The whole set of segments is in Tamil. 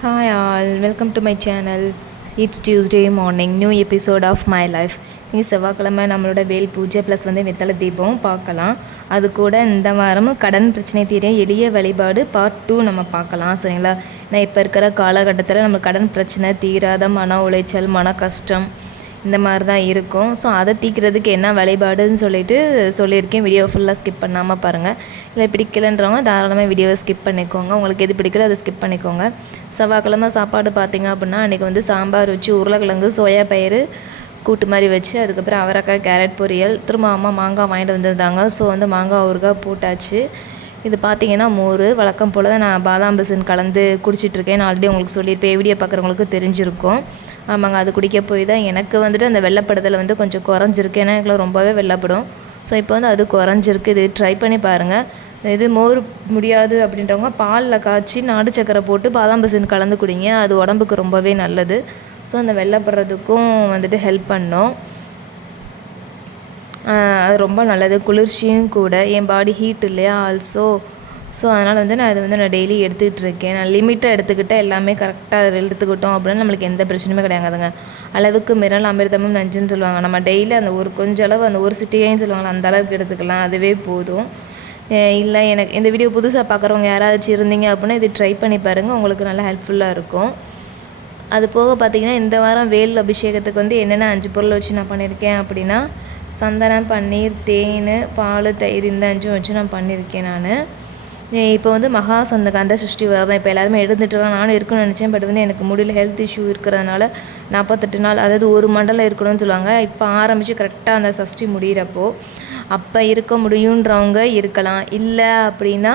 Hi all welcome to my channel it's Tuesday morning new episode of my life இனி செவ்வாய்க்கிழமை நம்மளோட வேல் பூஜை ப்ளஸ் வந்து வெத்தலை தீபம் பார்க்கலாம். அது கூட இந்த வாரமும் கடன் பிரச்சனை தீர எளிய வழிபாடு பார்ட் டூ நம்ம பார்க்கலாம் சரிங்களா? நான் இப்போ இருக்கிற காலகட்டத்தில் நம்ம கடன் பிரச்சனை தீராத மன உளைச்சல் மன கஷ்டம் இந்த மாதிரி தான் இருக்கும். ஸோ அதை தீக்கிறதுக்கு என்ன வழிபாடுன்னு சொல்லிட்டு சொல்லியிருக்கேன். வீடியோ ஃபுல்லாக ஸ்கிப் பண்ணாமல் பாருங்கள் இல்லை பிடிக்கலன்றவங்க தாராளமாக வீடியோவை ஸ்கிப் பண்ணிக்கோங்க. உங்களுக்கு எது பிடிக்கல அதை ஸ்கிப் பண்ணிக்கோங்க. செவ்வாய்க்கிழமை சாப்பாடு பார்த்தீங்க அப்படின்னா அன்றைக்கி வந்து சாம்பார் வச்சு உருளைக்கிழங்கு சோயா பயிறு கூட்டு மாதிரி வச்சு அதுக்கப்புறம் அவரைக்காய் கேரட் பொரியல் திரும்ப அம்மா மாங்காய் வாங்கிட்டு வந்திருந்தாங்க. ஸோ வந்து மாங்காய் ஊறுகாய் போட்டாச்சு. இது பார்த்தீங்கன்னா மோர் வழக்கம் போல் தான் நான் பாதாம் பிசின் கலந்து குடிச்சிட்ருக்கேன். நான் ஆல்ரெடி உங்களுக்கு சொல்லியிருப்பேன். வீடியோ பார்க்குறவங்களுக்கு தெரிஞ்சிருக்கும். ஆமாங்க அது குடிக்க போய் தான் எனக்கு வந்துட்டு அந்த வெள்ளப்படுதலை வந்து கொஞ்சம் குறைஞ்சிருக்கு. ஏன்னா எனக்கு ரொம்பவே வெள்ளப்படும். ஸோ இப்போ வந்து அது குறைஞ்சிருக்கு. இது ட்ரை பண்ணி பாருங்கள் இது மோர் முடியாது அப்படின்றவங்க பாலில் காய்ச்சி நாடு சக்கரை போட்டு பாதாம் பிசின் கலந்து குடிங்க. அது உடம்புக்கு ரொம்பவே நல்லது. ஸோ அந்த வெள்ளப்படுறதுக்கும் வந்துட்டு ஹெல்ப் பண்ணோம். அது ரொம்ப நல்லது. குளிர்ச்சியும் கூட. என் பாடி ஹீட் இல்லையா ஆல்சோ ஸோ அதனால் வந்து நான் அதை வந்து நான் டெய்லி எடுத்துக்கிட்டு இருக்கேன். நான் லிமிட்டாக எடுத்துக்கிட்டால் எல்லாமே கரெக்டாக எடுத்துக்கிட்டோம் அப்படின்னா நம்மளுக்கு எந்த பிரச்சனையுமே கிடையாதுங்க. அளவுக்கு மிரல் அமிர்தமும் நஞ்சுன்னு சொல்லுவாங்க. நம்ம டெய்லி அந்த ஒரு கொஞ்சம் அளவு அந்த ஒரு சிட்டிகைன்னு சொல்லுவாங்க அந்த அளவுக்கு எடுத்துக்கலாம். அதுவே போதும். இல்லை எனக்கு இந்த வீடியோ புதுசாக பார்க்குறவங்க யாராச்சும் இருந்தீங்க அப்படின்னா இது ட்ரை பண்ணி பாருங்கள் உங்களுக்கு நல்லா ஹெல்ப்ஃபுல்லாக இருக்கும். அது போக பார்த்திங்கன்னா இந்த வாரம் வேல் அபிஷேகத்துக்கு வந்து என்னென்ன அஞ்சு பொருள் வச்சு நான் பண்ணியிருக்கேன் அப்படின்னா சந்தனம் பன்னீர் தேன் பால் தயிர் இந்த அஞ்சும் வச்சு நான் பண்ணியிருக்கேன் நான். இப்போ வந்து மகா சந்தகாந்த சஷ்டி விரதம். இப்போ எல்லாருமே எழுந்துட்டு நானும் இருக்கணும்னு நினச்சேன். பட் வந்து எனக்கு முடியல. ஹெல்த் இஷ்யூ இருக்கிறதுனால நாற்பத்தெட்டு நாள் அதாவது ஒரு மண்டலம் இருக்கணும்னு சொல்லுவாங்க. இப்போ ஆரம்பித்து கரெக்டாக அந்த சஷ்டி முடிகிறப்போ அப்போ இருக்க முடியுன்றவங்க இருக்கலாம். இல்லை அப்படின்னா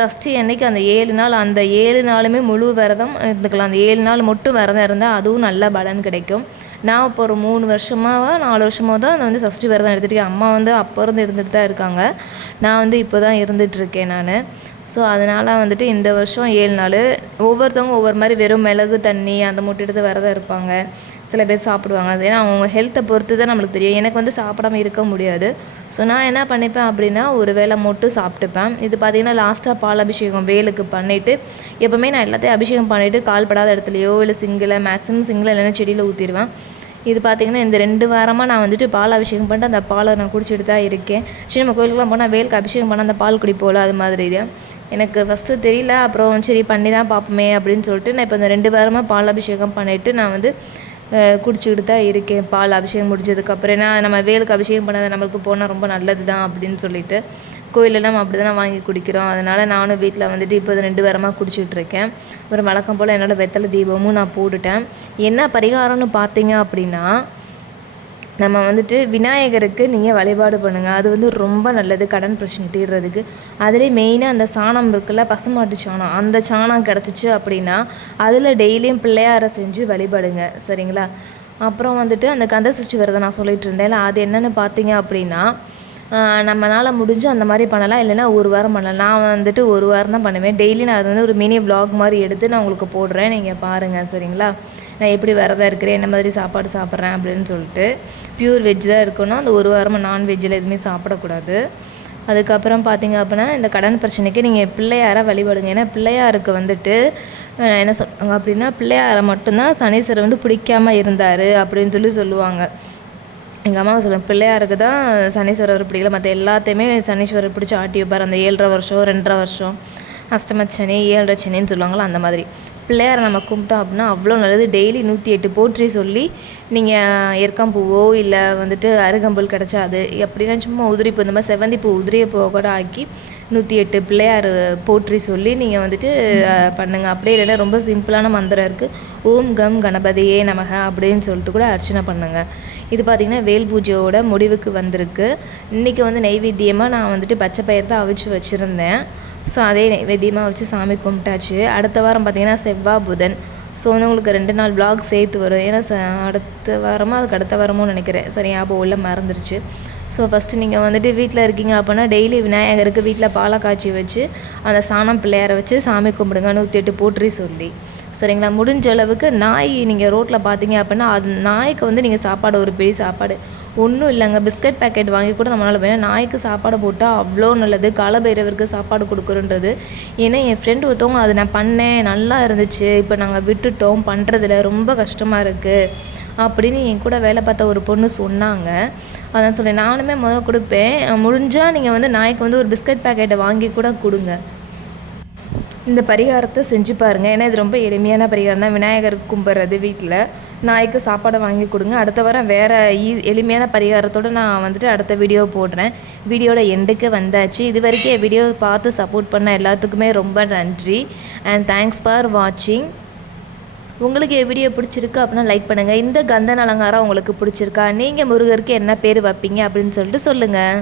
சஷ்டி அன்னைக்கு அந்த ஏழு நாள் அந்த ஏழு நாளுமே முழு விரதம் இருந்துக்கலாம். அந்த ஏழு நாள் மட்டும் விரதம் இருந்தால் அதுவும் நல்ல பலன் கிடைக்கும். நான் இப்போ ஒரு மூணு வருஷமாக நாலு வருஷமாக தான் நான் வந்து சஷ்டி விரதம் எடுத்துகிட்டு அம்மா வந்து அப்போ இருந்து இருந்துட்டு தான் இருக்காங்க. நான் வந்து இப்போ தான் இருந்துகிட்ருக்கேன் நான். ஸோ அதனால் வந்துட்டு இந்த வருஷம் ஏழு நாள் ஒவ்வொருத்தவங்க ஒவ்வொரு மாதிரி வெறும் மிளகு தண்ணி அந்த மூட்டை எடுத்து விரதம் இருப்பாங்க. சில பேர் சாப்பிடுவாங்க. அது ஏன்னா அவங்க ஹெல்த்தை பொறுத்து தான் நம்மளுக்கு தெரியும். எனக்கு வந்து சாப்பிடாமல் இருக்க முடியாது. ஸோ நான் என்ன பண்ணிப்பேன் அப்படின்னா ஒரு வேளை மட்டும் சாப்பிட்டுப்பேன். இது பார்த்திங்கன்னா லாஸ்ட்டாக பால் அபிஷேகம் வேலுக்கு பண்ணிவிட்டு எப்போவுமே நான் எல்லாத்தையும் அபிஷேகம் பண்ணிவிட்டு கால் படாத இடத்துலையோ இல்லை சிங்கிளை மேக்ஸிமம் சிங்கிளை இல்லைன்னா செடியில் ஊற்றிடுவேன் இது பார்த்திங்கன்னா இந்த ரெண்டு வாரமாக நான் வந்துட்டு பால் அபிஷேகம் பண்ணிட்டு அந்த பாலை நான் குடிச்சிட்டு தான் இருக்கேன். சரி நம்ம கோயிலுக்குலாம் போனால் வேலுக்கு அபிஷேகம் பண்ண அந்த பால் குடிப்போல அது மாதிரி. தான் எனக்கு ஃபஸ்ட்டு தெரியல அப்புறம் சரி பண்ணி தான் பார்ப்போமே அப்படின்னு சொல்லிட்டு நான் இப்போ இந்த ரெண்டு வாரமாக பால் அபிஷேகம் பண்ணிவிட்டு நான் வந்து குடிச்சிக்கிட்டு தான் இருக்கேன். பால் அபிஷேகம் முடிஞ்சதுக்கப்புறம் ஏன்னா நம்ம வேலுக்கு அபிஷேகம் பண்ணாத நம்மளுக்கு போனால் ரொம்ப நல்லது தான் அப்படின்னு சொல்லிட்டு. கோயிலெல்லாம் நம்ம அப்படி தானே வாங்கி குடிக்கிறோம். அதனால் நானும் வீட்டில் வந்துட்டு இப்போ ரெண்டு வாரமாக குடிச்சிட்ருக்கேன் ஒரு வழக்கம் போல் என்னோடய வெத்தலை தீபமும் நான் போட்டுட்டேன். என்ன பரிகாரம்னு பார்த்தீங்க அப்படின்னா நம்ம வந்துட்டு விநாயகருக்கு நீங்கள் வழிபாடு பண்ணுங்கள் அது வந்து ரொம்ப நல்லது கடன் பிரச்சனை தீர்றதுக்கு. அதிலே மெயினாக அந்த சாணம் இருக்குல்ல பசுமாட்டு சாணம். அந்த சாணம் கிடச்சிச்சு அப்படின்னா அதில் டெய்லியும் பிள்ளையாரை செஞ்சு வழிபாடுங்க. சரிங்களா? அப்புறம் வந்துட்டு அந்த கந்த சஷ்டி விரதம் நான் சொல்லிட்டு இருந்தேன் அது என்னென்னு பார்த்தீங்க அப்படின்னா நம்மளால் முடிஞ்சு அந்த மாதிரி பண்ணலாம். இல்லைன்னா ஒரு வாரம் பண்ணலாம். நான் வந்துட்டு ஒரு வாரம் தான் பண்ணுவேன். டெய்லி நான் அது வந்து ஒரு மினி வ்ளாக் மாதிரி எடுத்து நான் உங்களுக்கு போடுறேன். நீங்கள் பாருங்கள் சரிங்களா? நான் எப்படி விரதம் இருக்கிறேன் என்ன மாதிரி சாப்பாடு சாப்பிட்றேன் அப்படின்னு சொல்லிட்டு ப்யூர் வெஜ் தான் இருக்கணும் அந்த ஒரு வாரமாக நான்வெஜ்ஜில் எதுவுமே சாப்பிடக்கூடாது. அதுக்கப்புறம் பார்த்தீங்க அப்படின்னா இந்த கடன் பிரச்சனைக்கு நீங்கள் பிள்ளையாரை வழிபடுங்க. ஏன்னா பிள்ளையாருக்கு வந்துட்டு என்ன சொல்லுவாங்க அப்படின்னா பிள்ளையாரை மட்டும்தான் சனீஸ்வரர் வந்து பிடிக்காமல் இருந்தார் அப்படின்னு சொல்லி சொல்லுவாங்க. எங்கள் அம்மாவை சொல்லுவேன் பிள்ளையாருக்கு தான் சனீஸ்வரர் பிடிக்கல. மற்ற எல்லாத்தையுமே சனீஸ்வரர் பிடிச்சி ஆட்டி வைப்பார். அந்த ஏழரை வருஷம் ரெண்டரை வருஷம். அஷ்டமச்சனி ஏழரை சனின்னு சொல்லுவாங்களோ அந்த மாதிரி. பிள்ளையாரை நம்ம கும்பிட்டோம் அப்படின்னா அவ்வளோ நல்லது. டெய்லி நூற்றி எட்டு போற்றி சொல்லி நீங்கள் எருக்கம்பூவோ இல்லை வந்துட்டு அருகம்புல் கிடச்சா அது எப்படின்னா சும்மா உதிரி பூ இந்த மாதிரி செவந்தி பூ உதிரிய பூவை கூட ஆக்கி நூற்றி எட்டு பிள்ளையார் போற்றி சொல்லி நீங்கள் வந்துட்டு பண்ணுங்கள் அப்படியே இல்லைன்னா ரொம்ப சிம்பிளான மந்திரம் இருக்குது ஓம் கம் கணபதியே நமக அப்படின்னு சொல்லிட்டு கூட அர்ச்சனை பண்ணுங்கள் இது பார்த்திங்கன்னா வேல் பூஜையோட முடிவுக்கு வந்திருக்கு. இன்றைக்கி வந்து நைவேத்தியமாக நான் வந்துட்டு பச்சை பயிர் தான் அவிச்சு வச்சுருந்தேன். ஸோ அதே நைவேத்தியமாக வச்சு சாமி கும்பிட்டாச்சு. அடுத்த வாரம் பார்த்திங்கன்னா செவ்வாய் புதன். ஸோ வந்து உங்களுக்கு ரெண்டு நாள் ப்ளாக் சேர்த்து வரும். ஏன்னா ச அடுத்த வாரமாக அதுக்கு அடுத்த வாரமும் நினைக்கிறேன். சரி ஞாபகம் உள்ள மறந்துருச்சு. ஸோ ஃபஸ்ட்டு நீங்கள் வந்துட்டு வீட்டில் இருக்கீங்க அப்படின்னா டெய்லி விநாயகருக்கு வீட்டில் பாலை காய்ச்சி வச்சு அந்த சாணம் பிள்ளையாரை வச்சு சாமி கும்பிடுங்க நூற்றி எட்டு போற்றி சொல்லி. சரிங்களா? முடிஞ்ச அளவுக்கு நாய் நீங்கள் ரோட்டில் பார்த்தீங்க அப்படின்னா அது நாய்க்கு வந்து நீங்கள் சாப்பாடு ஒரு பெரிய சாப்பாடு. ஒன்றும் இல்லைங்க. பிஸ்கட் பேக்கெட் வாங்கி கூட நம்மளால் வேணும் நாய்க்கு சாப்பாடு போட்டால் அவ்வளோ நல்லது. காலபைரவருக்கு சாப்பாடு கொடுக்குறன்றது. ஏன்னா என் ஃப்ரெண்டு ஒருத்தவங்க அது நான் பண்ணேன். நல்லா இருந்துச்சு. இப்போ நாங்கள் விட்டுட்டோம். பண்ணுறதில்ல ரொம்ப கஷ்டமாக இருக்குது அப்படின்னு என் கூட வேலை பார்த்த ஒரு பொண்ணு சொன்னாங்க. அதான் சொல்லி நானுமே முதல்ல கொடுப்பேன். முடிஞ்சால் நீங்கள் வந்து நாய்க்கு வந்து ஒரு பிஸ்கட் பேக்கெட்டை வாங்கி கூட கொடுங்க. இந்த பரிகாரத்தை செஞ்சு பாருங்கள் ஏன்னா இது ரொம்ப எளிமையான பரிகாரம் தான். விநாயகர் கும்பிட்றது வீட்டில் நாய்க்கு சாப்பாடை வாங்கி கொடுங்க. அடுத்த வாரம் வேறு ஈ எளிமையான பரிகாரத்தோடு நான் வந்துட்டு அடுத்த வீடியோ போடுறேன். வீடியோட எண்டுக்கு வந்தாச்சு. இது வரைக்கும் என் வீடியோ பார்த்து சப்போர்ட் பண்ண எல்லாத்துக்குமே ரொம்ப நன்றி. அண்ட் தேங்க்ஸ் ஃபார் வாட்சிங் உங்களுக்கு என் வீடியோ பிடிச்சிருக்கு அப்படின்னா லைக் பண்ணுங்கள் இந்த கந்தன் அலங்காரம் உங்களுக்கு பிடிச்சிருக்கா? நீங்கள் முருகருக்கு என்ன பேர் வைப்பீங்க அப்படின்னு சொல்லிட்டு சொல்லுங்கள்